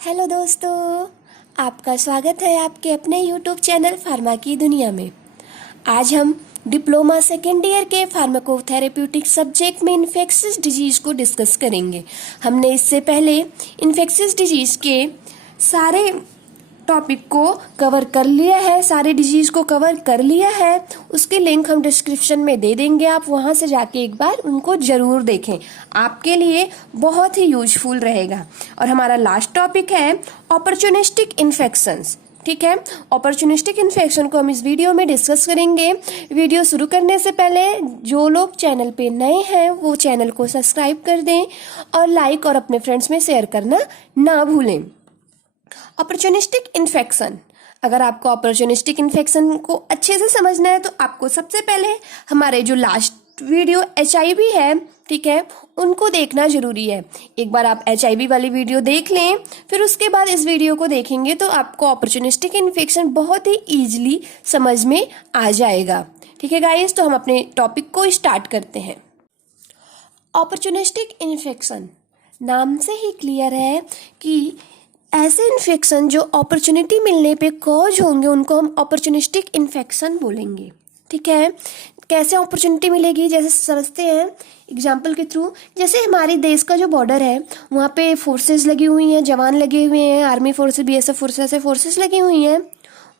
Hello दोस्तों, आपका स्वागत है आपके अपने यूट्यूब चैनल फार्मा की दुनिया में। आज हम डिप्लोमा सेकेंड ईयर के फार्माकोथेरेप्यूटिक सब्जेक्ट में इन्फेक्शियस डिजीज को डिस्कस करेंगे। हमने इससे पहले इन्फेक्शियस डिजीज के सारे टॉपिक को कवर कर लिया है, सारे डिजीज को कवर कर लिया है। उसके लिंक हम डिस्क्रिप्शन में दे देंगे, आप वहां से जाके एक बार उनको जरूर देखें, आपके लिए बहुत ही यूजफुल रहेगा। और हमारा लास्ट टॉपिक है अपॉर्चुनिस्टिक इन्फेक्शंस। ठीक है, अपॉर्चुनिस्टिक इन्फेक्शन को हम इस वीडियो में डिस्कस करेंगे। वीडियो शुरू करने से पहले जो लोग चैनल पे नए हैं वो चैनल को सब्सक्राइब कर दें और लाइक और अपने फ्रेंड्स में शेयर करना ना भूलें। अपॉर्चुनिस्टिक इन्फेक्शन, अगर आपको अपॉर्चुनिस्टिक इन्फेक्शन को अच्छे से समझना है तो आपको सबसे पहले हमारे जो लास्ट वीडियो HIV है, ठीक है, उनको देखना जरूरी है। एक बार आप HIV वाली वीडियो देख लें, फिर उसके बाद इस वीडियो को देखेंगे तो आपको अपॉर्चुनिस्टिक इन्फेक्शन बहुत ही ईजिली समझ में आ जाएगा। ठीक है गाइस, तो हम अपने टॉपिक को स्टार्ट करते हैं। अपॉर्चुनिस्टिक इन्फेक्शन नाम से ही क्लियर है कि ऐसे इन्फेक्शन जो अपॉर्चुनिटी मिलने पे कॉज होंगे उनको हम अपॉर्चुनिस्टिक इन्फेक्शन बोलेंगे। ठीक है, कैसे अपॉर्चुनिटी मिलेगी, जैसे समझते हैं एग्जाम्पल के थ्रू। जैसे हमारे देश का जो बॉर्डर है वहाँ पे फोर्सेस लगी हुई हैं, जवान लगे हुए हैं, आर्मी फोर्सेस, BSF फोर्सेस, ऐसे फोर्सेस लगी हुई हैं।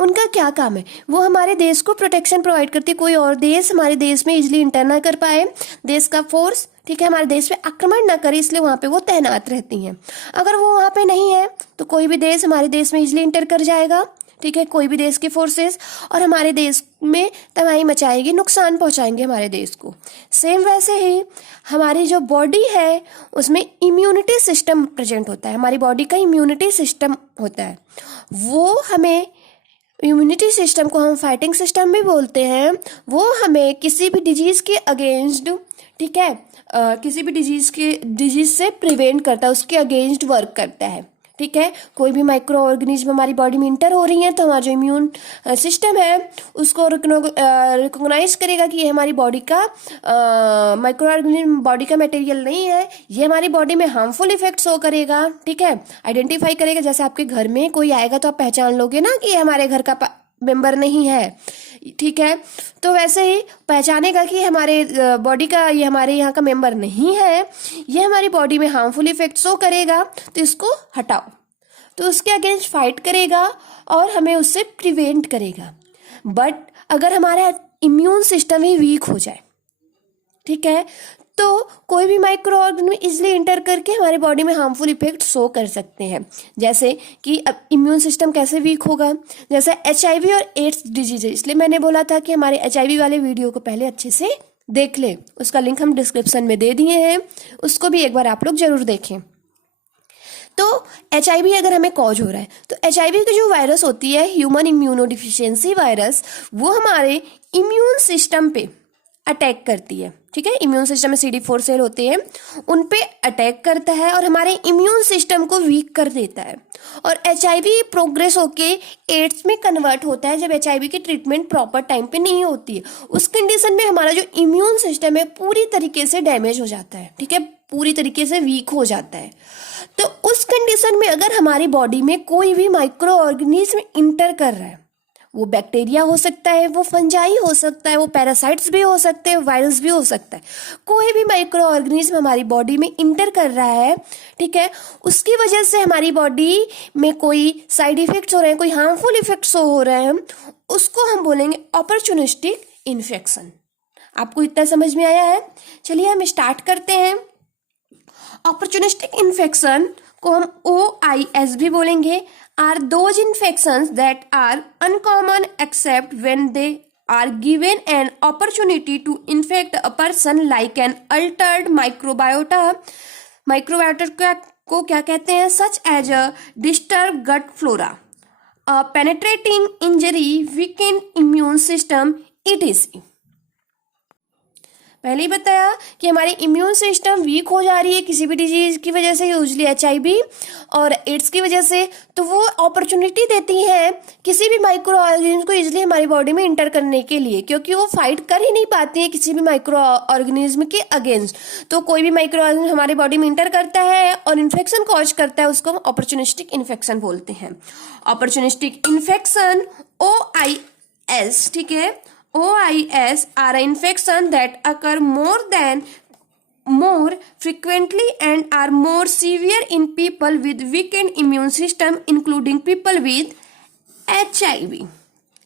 उनका क्या काम है, वो हमारे देश को प्रोटेक्शन प्रोवाइड करती है। कोई और देश हमारे देश में इजिली इंटर ना कर पाए, देश का फोर्स, ठीक है, हमारे देश पे आक्रमण ना करे, इसलिए वहाँ पे वो तैनात रहती हैं। अगर वो वहाँ पे नहीं है तो कोई भी देश हमारे देश में इजिली इंटर कर जाएगा, ठीक है, कोई भी देश के फोर्सेस, और हमारे देश में तबाही मचाएगी, नुकसान पहुंचाएंगे हमारे देश को। सेम वैसे ही हमारी जो बॉडी है उसमें इम्यूनिटी सिस्टम प्रेजेंट होता है। हमारी बॉडी का इम्यूनिटी सिस्टम होता है, वो हमें, इम्यूनिटी सिस्टम को हम फाइटिंग सिस्टम भी बोलते हैं। वो हमें किसी भी डिजीज के अगेंस्ट, ठीक है, किसी भी डिजीज से प्रिवेंट करता है, उसके अगेंस्ट वर्क करता है। ठीक है, कोई भी माइक्रो ऑर्गेनिज्म हमारी बॉडी में इंटर हो रही है तो हमारा जो इम्यून सिस्टम है उसको रिकॉग्नाइज करेगा कि ये हमारी बॉडी का माइक्रो ऑर्गेनिज्म, बॉडी का मटेरियल नहीं है, ये हमारी बॉडी में हार्मफुल इफेक्ट शो करेगा। ठीक है, आइडेंटिफाई करेगा। जैसे आपके घर में कोई आएगा तो आप पहचान लोगे ना कि ये हमारे घर का मेंबर नहीं है, ठीक है, तो वैसे ही पहचानेगा कि हमारे बॉडी का, ये हमारे यहाँ का मेंबर नहीं है, ये हमारी बॉडी में हार्मफुल इफेक्ट शो करेगा, तो इसको हटाओ, तो उसके अगेंस्ट फाइट करेगा और हमें उससे प्रिवेंट करेगा। बट अगर हमारा इम्यून सिस्टम ही वीक हो जाए, ठीक है, तो कोई भी माइक्रो ऑर्गेनिज्म इजिली इंटर करके हमारे बॉडी में हार्मफुल इफेक्ट शो कर सकते हैं। जैसे कि अब इम्यून सिस्टम कैसे वीक होगा, जैसे HIV और एड्स डिजीज है, इसलिए मैंने बोला था कि हमारे HIV वाले वीडियो को पहले अच्छे से देख ले, उसका लिंक हम डिस्क्रिप्शन में दे दिए हैं, उसको भी एक बार आप लोग जरूर देखें। तो HIV अगर हमें कॉज हो रहा है तो HIV की जो वायरस होती है, ह्यूमन इम्यूनोडिफिशियंसी वायरस, वो हमारे इम्यून सिस्टम पे अटैक करती है। ठीक है, इम्यून सिस्टम में CD4 सेल होते हैं, उन पे अटैक करता है और हमारे इम्यून सिस्टम को वीक कर देता है। और HIV प्रोग्रेस होके एड्स में कन्वर्ट होता है जब HIV की ट्रीटमेंट प्रॉपर टाइम पे नहीं होती है। उस कंडीशन में हमारा जो इम्यून सिस्टम है पूरी तरीके से डैमेज हो जाता है, ठीक है, पूरी तरीके से वीक हो जाता है। तो उस कंडीशन में अगर हमारी बॉडी में कोई भी माइक्रो ऑर्गेनिज्म इंटर कर रहा है, वो बैक्टीरिया हो सकता है, वो फंजाई हो सकता है, वो पैरासाइट्स भी हो सकते हैं, वायरस भी हो सकता है, कोई भी माइक्रो ऑर्गेनिज्म हमारी बॉडी में इंटर कर रहा है, ठीक है, उसकी वजह से हमारी बॉडी में कोई साइड इफेक्ट्स हो रहे हैं, कोई हार्मफुल इफेक्ट्स हो रहे हैं, उसको हम बोलेंगे अपॉर्चुनिस्टिक इन्फेक्शन। आपको इतना समझ में आया है? चलिए हम स्टार्ट करते हैं। अपॉर्चुनिस्टिक इन्फेक्शन को हम OIS भी बोलेंगे, are those infections that are uncommon except when they are given an opportunity to infect a person, like an altered microbiota को क्या कहते हैं, such as a disturbed gut flora, a penetrating injury, weakened immune system, etc. पहले ही बताया कि हमारी immune system week हो जा रही है किसी भी डिजीज की वजह से, यूजली HIV और एड्स की वजह से, तो वो अपॉर्चुनिटी देती है किसी भी माइक्रो ऑर्गेनिज्म को इजिली हमारी बॉडी में इंटर करने के लिए, क्योंकि वो फाइट कर ही नहीं पाती है किसी भी माइक्रो ऑर्गेनिज्म के अगेंस्ट। तो कोई भी माइक्रो ऑर्गेनिज्म हमारी बॉडी में इंटर करता है और इन्फेक्शन कॉज करता है, उसको हम अपॉर्चुनिस्टिक इन्फेक्शन बोलते हैं। अपॉर्चुनिस्टिक इन्फेक्शन OIS, ठीक है, OIS are an infection that occur more frequently and are more severe in people with weakened immune system, including people with HIV।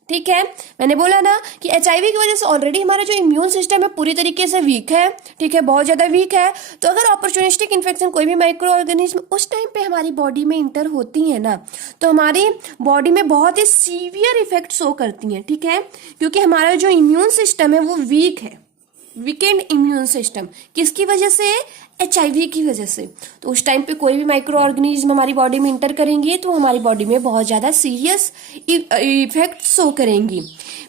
ठीक है, मैंने बोला ना कि HIV की वजह से ऑलरेडी हमारा जो इम्यून सिस्टम है पूरी तरीके से वीक है, ठीक है, बहुत ज्यादा वीक है। तो अगर अपॉर्चुनिस्टिक इन्फेक्शन कोई भी माइक्रो ऑर्गेनिज्म उस टाइम पे हमारी बॉडी में इंटर होती है ना, तो हमारी बॉडी में बहुत ही सीवियर इफेक्ट शो करती हैं, ठीक है, क्योंकि हमारा जो इम्यून सिस्टम है वो वीक है, वीकेंड इम्यून सिस्टम। किसकी वजह से? HIV की वजह से। तो उस टाइम पे कोई भी माइक्रो ऑर्गेनिज्म हमारी बॉडी में इंटर करेंगे तो हमारी बॉडी में बहुत ज्यादा सीरियस इफेक्ट शो करेंगी।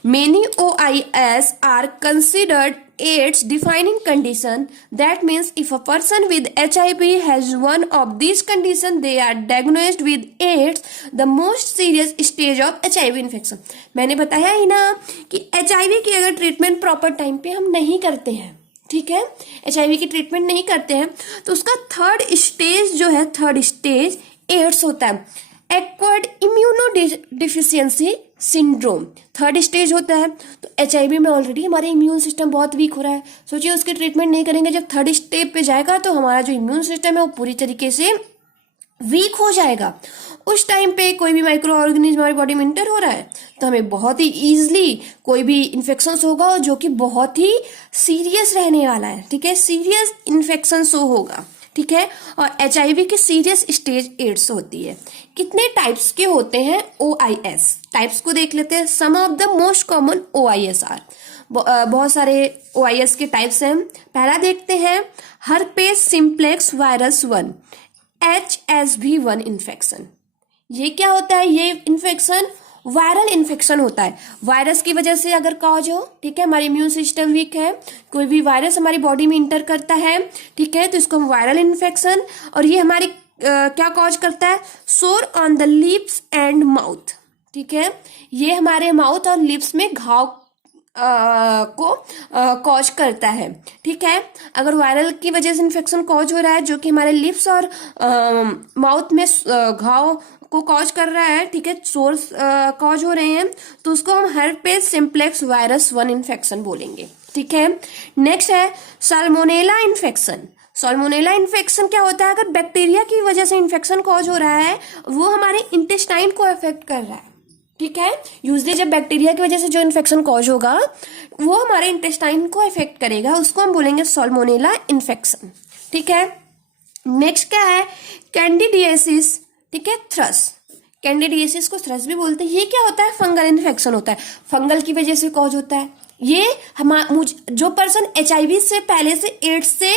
Many OIS are considered AIDS defining condition. That means if a person with HIV has one of these conditions, they are diagnosed with AIDS, the most serious stage of HIV infection. मैंने बताया ही ना कि HIV की अगर treatment proper time पे हम नहीं करते हैं, ठीक है, HIV की ट्रीटमेंट नहीं करते हैं, तो उसका थर्ड स्टेज जो है, थर्ड स्टेज एड्स होता है, acquired immunodeficiency syndrome, third stage होता है। तो HIV में ऑलरेडी हमारे इम्यून सिस्टम बहुत वीक हो रहा है, सोचिए उसकी ट्रीटमेंट नहीं करेंगे, जब थर्ड स्टेप पे जाएगा तो हमारा जो इम्यून सिस्टम है वो पूरी तरीके से वीक हो जाएगा। उस टाइम पे कोई भी माइक्रो ऑर्गेनिज्म हमारी बॉडी में इंटर हो रहा है तो हमें बहुत ही इजीली कोई भी इन्फेक्शन होगा जो कि बहुत ही सीरियस रहने वाला है, ठीक है, सीरियस इन्फेक्शन होगा, ठीक है। और HIV की सीरियस स्टेज एड्स होती है। कितने टाइप्स के होते हैं OIS? टाइप्स को देख लेते हैं। Some of the most common OIS are, बहुत सारे OIS के टाइप्स हैं। पहला देखते हैं, herpes simplex virus 1 HSV1 infection. ये क्या होता है? ये इन्फेक्शन वायरल इन्फेक्शन होता है, वायरस की वजह से अगर कॉज हो, ठीक है, हमारी इम्यून सिस्टम वीक है, कोई भी वायरस हमारी बॉडी में इंटर करता है, ठीक है, तो इसको हम वायरल इन्फेक्शन, और ये हमारी क्या कॉज करता है? सोर on the lips and mouth, ठीक है, ये हमारे माउथ और लिप्स में घाव को कॉज करता है, ठीक है। अगर वायरल की वजह से इन्फेक्शन कॉज हो रहा है जो कि हमारे लिप्स और माउथ में घाव को कॉज कर रहा है, ठीक है, सोर्स कॉज हो रहे हैं, तो उसको हम हर्पेस सिम्प्लेक्स वायरस 1 इन्फेक्शन बोलेंगे, ठीक है। नेक्स्ट है साल्मोनेला इन्फेक्शन। साल्मोनेला इन्फेक्शन क्या होता है? अगर बैक्टीरिया की वजह से इन्फेक्शन कॉज हो रहा है, वो हमारे इंटेस्टाइन को अफेक्ट कर रहा है, ठीक है। यूजली जब बैक्टीरिया की वजह से जो इन्फेक्शन कॉज होगा वो हमारे इंटेस्टाइन को अफेक्ट करेगा, उसको हम बोलेंगे साल्मोनेला इन्फेक्शन, ठीक है। नेक्स्ट क्या है? कैंडिडियासिस, ठीक है, थ्रस। कैंडिडियासिस को थ्रस भी बोलते हैं। ये क्या होता है? फंगल इन्फेक्शन होता है, फंगल की वजह से कॉज होता है। ये जो पर्सन HIV से पहले से एड्स से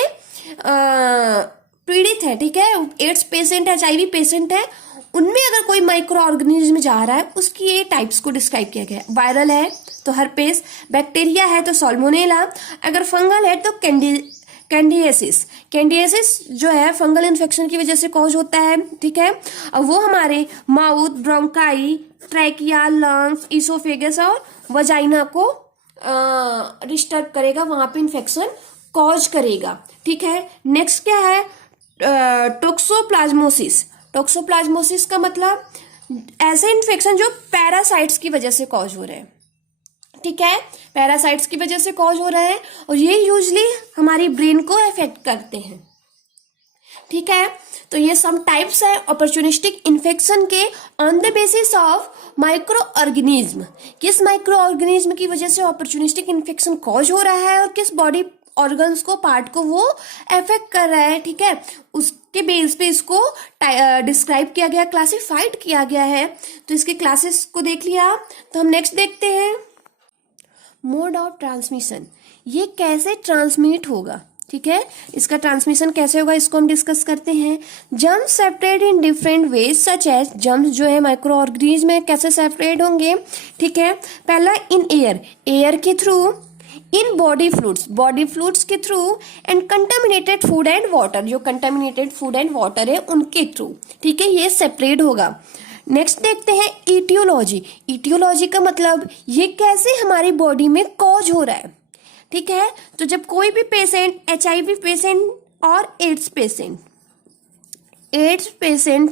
पीड़ित है, ठीक है, एड्स पेशेंट है, HIV पेशेंट है, उनमें अगर कोई माइक्रो ऑर्गेनिज्म जा रहा है, उसकी ये टाइप्स को डिस्क्राइब किया गया है। वायरल है तो हर्पेस, बैक्टीरिया है तो साल्मोनेला, अगर फंगल है तो कैंडिडियासिस। कैंडिडियासिस जो है फंगल इन्फेक्शन की वजह से कॉज होता है, ठीक है, और वो हमारे mouth, bronchi, trachea, lungs, oesophagus और वजाइना को डिस्टर्ब करेगा, वहां पे इन्फेक्शन कॉज करेगा, ठीक है। नेक्स्ट क्या है? टोक्सोप्लाज्मोसिस। टोक्सोप्लाज्मोसिस का मतलब ऐसे इन्फेक्शन जो पैरासाइट्स की वजह से कॉज हो रहे हैं, ठीक है, पैरासाइट्स की वजह से कॉज हो रहे हैं, और ये यूजली हमारी ब्रेन को अफेक्ट करते हैं, ठीक है। तो ये सम टाइप्स है अपॉर्चुनिस्टिक इन्फेक्शन के on the basis of micro organism. किस माइक्रो ऑर्गेनिज्म की वजह से अपॉर्चुनिस्टिक इन्फेक्शन कॉज हो रहा है और किस बॉडी ऑर्गन्स को, पार्ट को वो अफेक्ट कर रहा है, ठीक है, उसके बेस पे इसको डिस्क्राइब किया गया, क्लासिफाइड किया गया है। तो इसके क्लासेस को देख लिया, तो हम नेक्स्ट देखते हैं मोड ऑफ ट्रांसमिशन। ये कैसे ट्रांसमिट होगा, ठीक है, इसका ट्रांसमिशन कैसे होगा इसको हम डिस्कस करते हैं। Germs separate in different ways such as, germs जो है माइक्रो ऑर्गेनिज्म में कैसे सेपरेट होंगे, ठीक है। पहला इन एयर, एयर के थ्रू, इन बॉडी फ्लूइड्स के through and contaminated food and water, जो कंटामिनेटेड फूड एंड वाटर है उनके थ्रू, ठीक है, ये सेपरेट होगा। नेक्स्ट देखते हैं ईटियोलॉजी। ईटियोलॉजी का मतलब ये कैसे हमारी बॉडी में कॉज हो रहा है, ठीक है। तो जब कोई भी पेशेंट, HIV पेशेंट और एड्स पेशेंट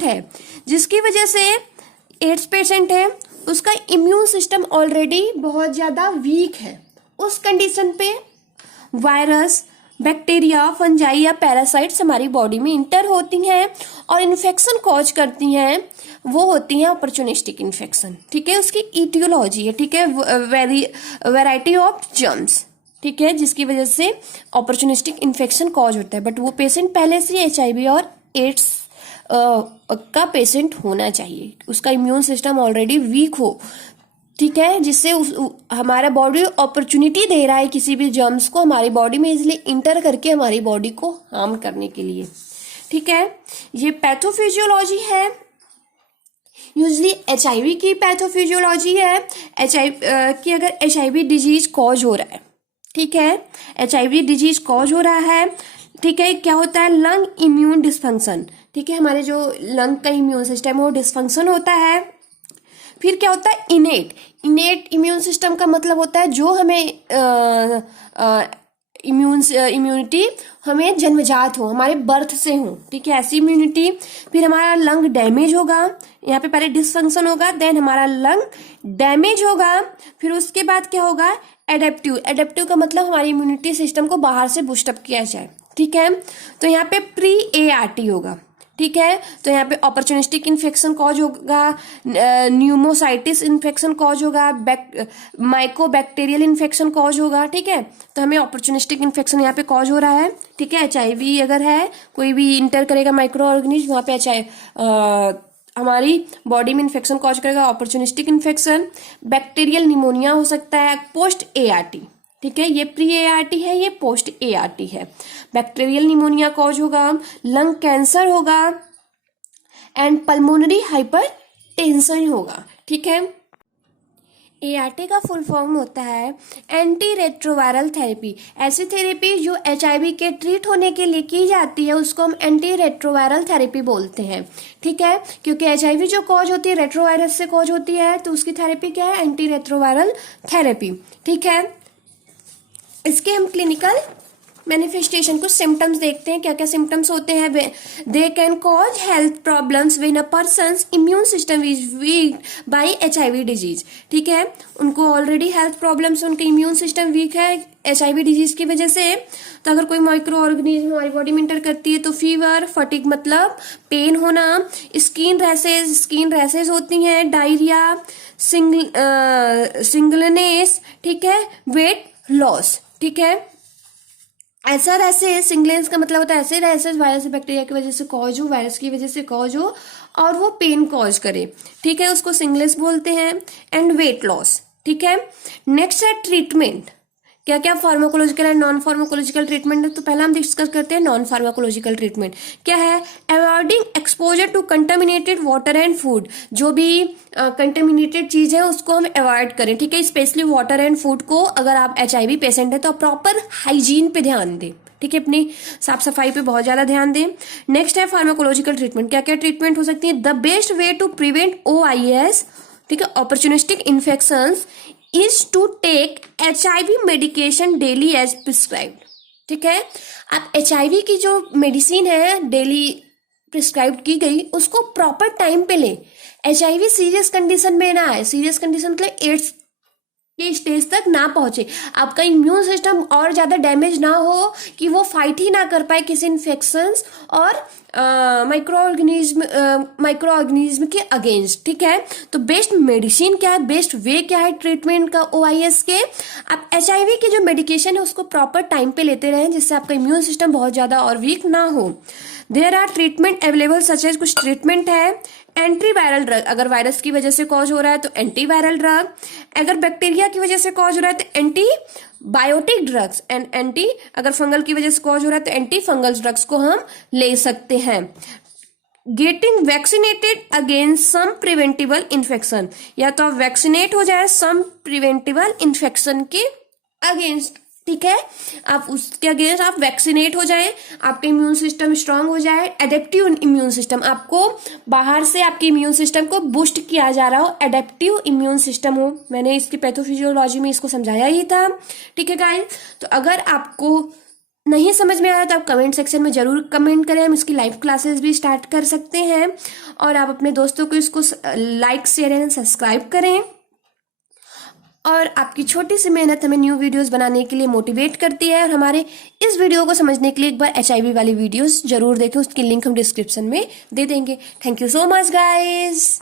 है, जिसकी वजह से एड्स पेशेंट है, उसका इम्यून सिस्टम ऑलरेडी बहुत ज़्यादा वीक है, उस कंडीशन पे वायरस, बैक्टीरिया, फंजाई या पैरासाइट्स हमारी बॉडी में इंटर होती हैं और इन्फेक्शन कॉज करती हैं, वो होती हैं अपॉर्चुनिस्टिक इन्फेक्शन, ठीक है। उसकी ईटियोलॉजी है, ठीक है, वैरायटी ऑफ जर्म्स, ठीक है, जिसकी वजह से अपॉर्चुनिस्टिक इन्फेक्शन कॉज होता है। बट वो पेशेंट पहले से HIV और एड्स का पेशेंट होना चाहिए, उसका इम्यून सिस्टम ऑलरेडी वीक हो, ठीक है, जिससे हमारा बॉडी अपॉर्चुनिटी दे रहा है किसी भी जर्म्स को हमारी बॉडी में इजिली इंटर करके हमारी बॉडी को हार्म करने के लिए, ठीक है। ये पैथोफिजियोलॉजी है, यूजली HIV की पैथोफिजियोलॉजी है, कि अगर HIV डिजीज कॉज हो रहा है, ठीक है, HIV डिजीज कॉज हो रहा है, ठीक है, क्या होता है, लंग इम्यून डिसफंक्शन, ठीक है, हमारे जो लंग का इम्यून सिस्टम है वो डिसफंक्शन होता है। फिर क्या होता है, इनेट इम्यून सिस्टम का मतलब होता है जो हमें इम्यूनिटी हमें जन्मजात हो, हमारे बर्थ से हो, ठीक है, ऐसी इम्यूनिटी। फिर हमारा लंग डैमेज होगा, यहाँ पे पहले डिसफंक्शन होगा, देन हमारा लंग डैमेज होगा। फिर उसके बाद क्या होगा, एडेप्टिव का मतलब हमारी इम्यूनिटी सिस्टम को बाहर से बूस्टअप किया जाए, ठीक है। तो यहाँ पे प्री-ART होगा, ठीक है। तो यहाँ पे अपॉर्चुनिस्टिक इन्फेक्शन कॉज होगा, न्यूमोसाइटिस इन्फेक्शन कॉज होगा, माइकोबैक्टीरियल इन्फेक्शन कॉज होगा, ठीक है। तो हमें अपॉर्चुनिस्टिक इन्फेक्शन यहाँ पे कॉज हो रहा है, ठीक है। HIV अगर है, कोई भी इंटर करेगा माइक्रो ऑर्गेनिज्म, वहाँ पे हमारी बॉडी में इन्फेक्शन कॉज करेगा, अपॉर्चुनिस्टिक इन्फेक्शन। बैक्टीरियल निमोनिया हो सकता है पोस्ट-ART, ठीक है, ये प्री-ART है, ये पोस्ट-ART है। बैक्टीरियल निमोनिया कॉज होगा, लंग कैंसर होगा एंड पल्मोनरी हाइपरटेंशन होगा, ठीक है। ART का फुल फॉर्म होता है एंटी रेट्रोवायरल थेरेपी। ऐसी थेरेपी जो HIV के ट्रीट होने के लिए की जाती है उसको हम एंटी रेट्रोवायरल थेरेपी बोलते हैं, ठीक है। क्योंकि HIV जो कॉज होती है रेट्रोवायरस से कॉज होती है, तो उसकी थेरेपी क्या है, एंटी रेट्रोवायरल थेरेपी, ठीक है। इसके हम क्लिनिकल मैनिफेस्टेशन, कुछ सिम्टम्स देखते हैं, क्या क्या सिम्टम्स होते हैं। They can cause health problems when a person's immune system is weak by HIV disease, ठीक है, उनको ऑलरेडी हेल्थ प्रॉब्लम्स, उनका इम्यून सिस्टम वीक है HIV डिजीज की वजह से। तो अगर कोई माइक्रो ऑर्गेनिज्म हमारी बॉडी में इंटर करती है तो फीवर, फटीग मतलब पेन होना, स्किन रैसेज होती हैं, डायरिया, सिंगलनेस, ठीक है, वेट लॉस, ठीक है। ऐसा रैसेज, सिंगलेंस का मतलब होता है ऐसे रैसेज वायरस बैक्टीरिया की वजह से कॉज हो, वायरस की वजह से कॉज हो और वो पेन कॉज करे, ठीक है, उसको सिंगलेंस बोलते हैं। एंड वेट लॉस, ठीक है। नेक्स्ट है ट्रीटमेंट, क्या क्या pharmacological and non pharmacological treatment है। तो पहला हम डिस्कस करते हैं नॉन फार्माकोलॉजिकल ट्रीटमेंट क्या है। Avoiding exposure to contaminated water and food, जो भी कंटामिनेटेड चीज है उसको हम अवॉइड करें, ठीक है, स्पेशली वाटर एंड फूड को। अगर आप HIV पेशेंट है तो आप प्रॉपर हाइजीन पे ध्यान दें, ठीक है, अपनी साफ सफाई पे बहुत ज्यादा ध्यान दें। नेक्स्ट है फार्माकोलॉजिकल ट्रीटमेंट, क्या क्या ट्रीटमेंट हो सकती है। The best way to prevent OIS, ठीक है, opportunistic infections, is to take HIV medication daily as prescribed, ठीक है। आप HIV की जो मेडिसिन है डेली प्रिस्क्राइब की गई उसको प्रॉपर टाइम पे लें। HIV सीरियस कंडीशन में ना आए, सीरियस कंडीशन मतलब एड्स के स्टेज तक ना पहुंचे, आपका इम्यून सिस्टम और ज्यादा डैमेज ना हो कि वो फाइट ही ना कर पाए किसी इन्फेक्शंस और माइक्रो ऑर्गेनिज्म के अगेंस्ट, ठीक है। तो बेस्ट मेडिसिन क्या है, बेस्ट वे क्या है ट्रीटमेंट का OIS के, आप HIV की जो मेडिकेशन है उसको प्रॉपर टाइम पे लेते रहें जिससे आपका इम्यून सिस्टम बहुत ज्यादा और वीक ना हो। There are treatment available such as, कुछ ट्रीटमेंट है। एंटीवायरल ड्रग, अगर वायरस की वजह से कॉज हो रहा है तो एंटीवायरल ड्रग, अगर बैक्टीरिया की वजह से कॉज हो रहा है तो एंटीबायोटिक ड्रग्स, एंड अगर फंगल की वजह से कॉज हो रहा है तो एंटी फंगल ड्रग्स को हम ले सकते हैं। Getting vaccinated against some preventable infection, या तो आप वैक्सीनेट हो जाए सम प्रिवेंटेबल इन्फेक्शन के अगेंस्ट, ठीक है। आप उसके अगेंस्ट आप वैक्सीनेट हो जाएं, आपका इम्यून सिस्टम स्ट्रांग हो जाए। एडेप्टिव इम्यून सिस्टम, आपको बाहर से आपके इम्यून सिस्टम को बूस्ट किया जा रहा हो, एडेप्टिव इम्यून सिस्टम हो। मैंने इसकी पैथोफिजियोलॉजी में इसको समझाया ही था। ठीक है गाइस, तो अगर आपको नहीं समझ में आ रहा तो आप कमेंट सेक्शन में जरूर कमेंट करें, हम इसकी लाइव क्लासेस भी स्टार्ट कर सकते हैं। और आप अपने दोस्तों को इसको लाइक शेयर एंड सब्सक्राइब करें। और आपकी छोटी सी मेहनत हमें न्यू वीडियोस बनाने के लिए मोटिवेट करती है। और हमारे इस वीडियो को समझने के लिए एक बार HIV वाली वीडियोस जरूर देखें, उसकी लिंक हम डिस्क्रिप्शन में दे देंगे। Thank you so much guys.